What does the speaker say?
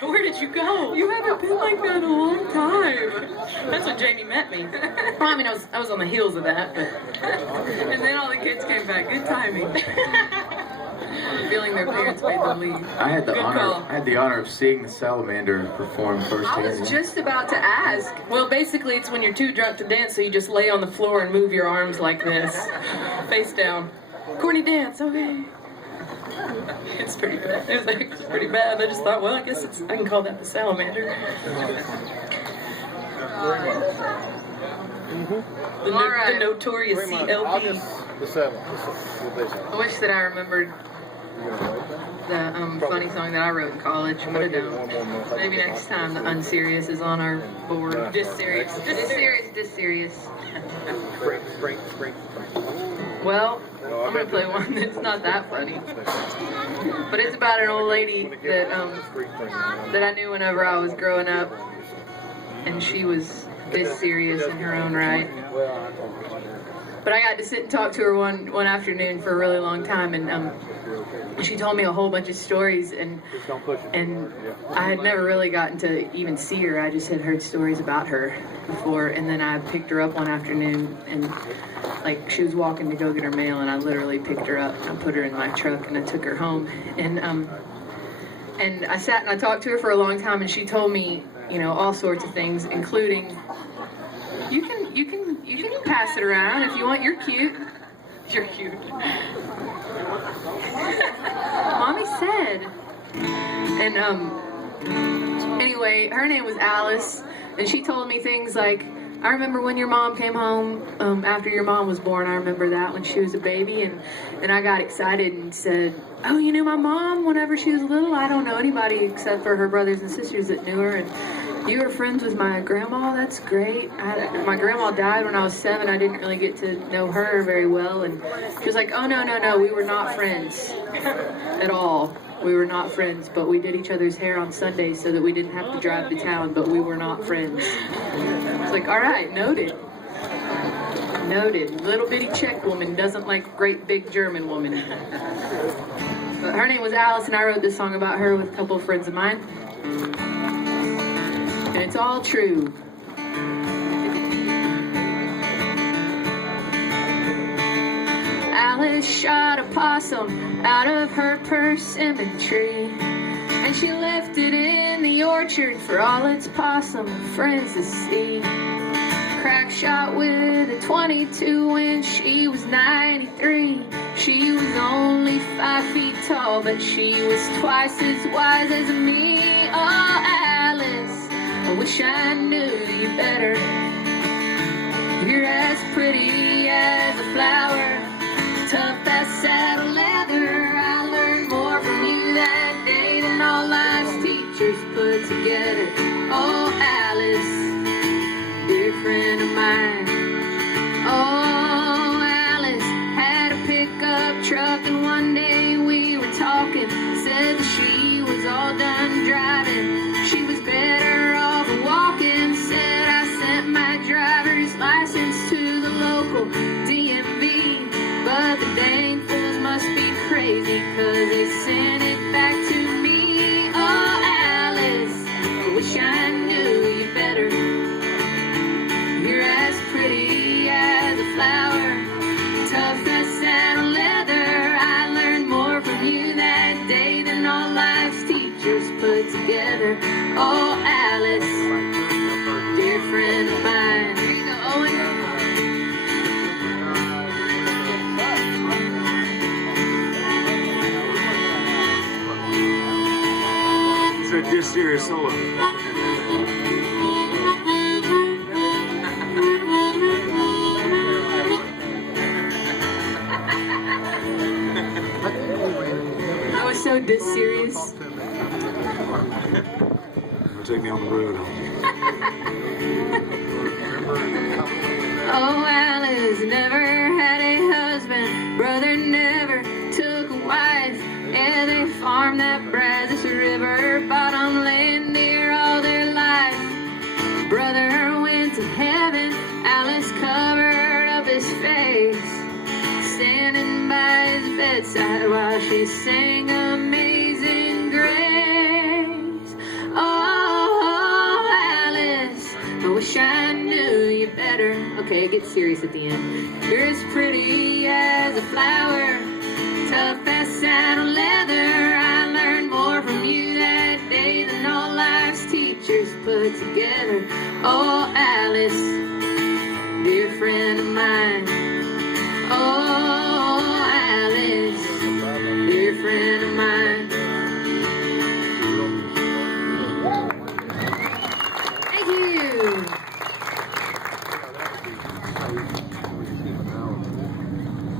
Where did you go? You haven't been like that in a long time. That's when Jamie met me. Well, I mean, I was on the heels of that, but... And then all the kids came back. Good timing. Feeling their parents made them leave. I had the Good honor. call. I had the honor of seeing the salamander perform I firsthand. was just about to ask. Well, basically, it's when you're too drunk to dance, so you just lay on the floor and move your arms like this. Face down. Courtney, dance, okay. It's pretty bad. It was actually pretty bad. I just thought, well, I guess I can call that the salamander. The notorious CLP. I wish that I remembered the funny song that I wrote in college, but I don't. Maybe next time the unserious is on our board. Dysserious. Dysserious. Well, I'm gonna play one that's not that funny, but it's about an old lady that I knew whenever I was growing up, and she was serious in her own right. But I got to sit and talk to her one afternoon for a really long time, and she told me a whole bunch of stories, and I had never really gotten to even see her. I just had heard stories about her before, and then I picked her up one afternoon, and like she was walking to go get her mail, and I literally picked her up and I put her in my truck and I took her home, and I sat and I talked to her for a long time, and she told me, you know, all sorts of things, including you can pass it around if you want. You're cute. You're cute. Mommy said. And anyway, her name was Alice, and she told me things like, I remember when your mom came home after your mom was born. I remember that when she was a baby, and I got excited and said, oh, you knew my mom whenever she was little? I don't know anybody except for her brothers and sisters that knew her, and you were friends with my grandma? That's great. My grandma died when I was 7. I didn't really get to know her very well, and she was like, oh, no, we were not friends at all. We were not friends, but we did each other's hair on Sundays so that we didn't have to drive to town, but we were not friends. It's like, all right, noted. Noted. Little bitty Czech woman doesn't like great big German woman. But her name was Alice, and I wrote this song about her with a couple of friends of mine. And it's all true. Alice shot a possum out of her persimmon tree, and she left it in the orchard for all its possum friends to see. Crack shot with a 22 when she was 93. She was only 5 feet tall, but she was twice as wise as me. Oh, Alice, I wish I knew you better. You're as pretty as a flower, tough as saddle leather. I learned more from you that day than all life's teachers put together. Oh, Alice, dear friend of mine. Oh, Alice had a pickup truck, and one day we were talking. Said that she was all done driving. She was better off walking. Said I sent my driver's license to the local DMV, but the dang fools must be crazy, 'cause they sent it back to me. Oh, Alice, I wish I knew you better. You're as pretty as a flower, tough as saddle leather. I learned more from you that day than all life's teachers put together. Oh, Alice, dear friend of mine. Here you go, Owen. It's a Dysserious solo. I was so serious. Take me on the road. Oh, Alice never had a husband. Brother never took a wife. Yeah, they farmed that Brazos River bottom land there all their life. Brother went to heaven. Alice covered up his face, standing by his bedside while she sang Amazing Grace. Okay, it gets serious at the end. You're as pretty as a flower, tough as saddle leather. I learned more from you that day than all life's teachers put together. Oh, Alice.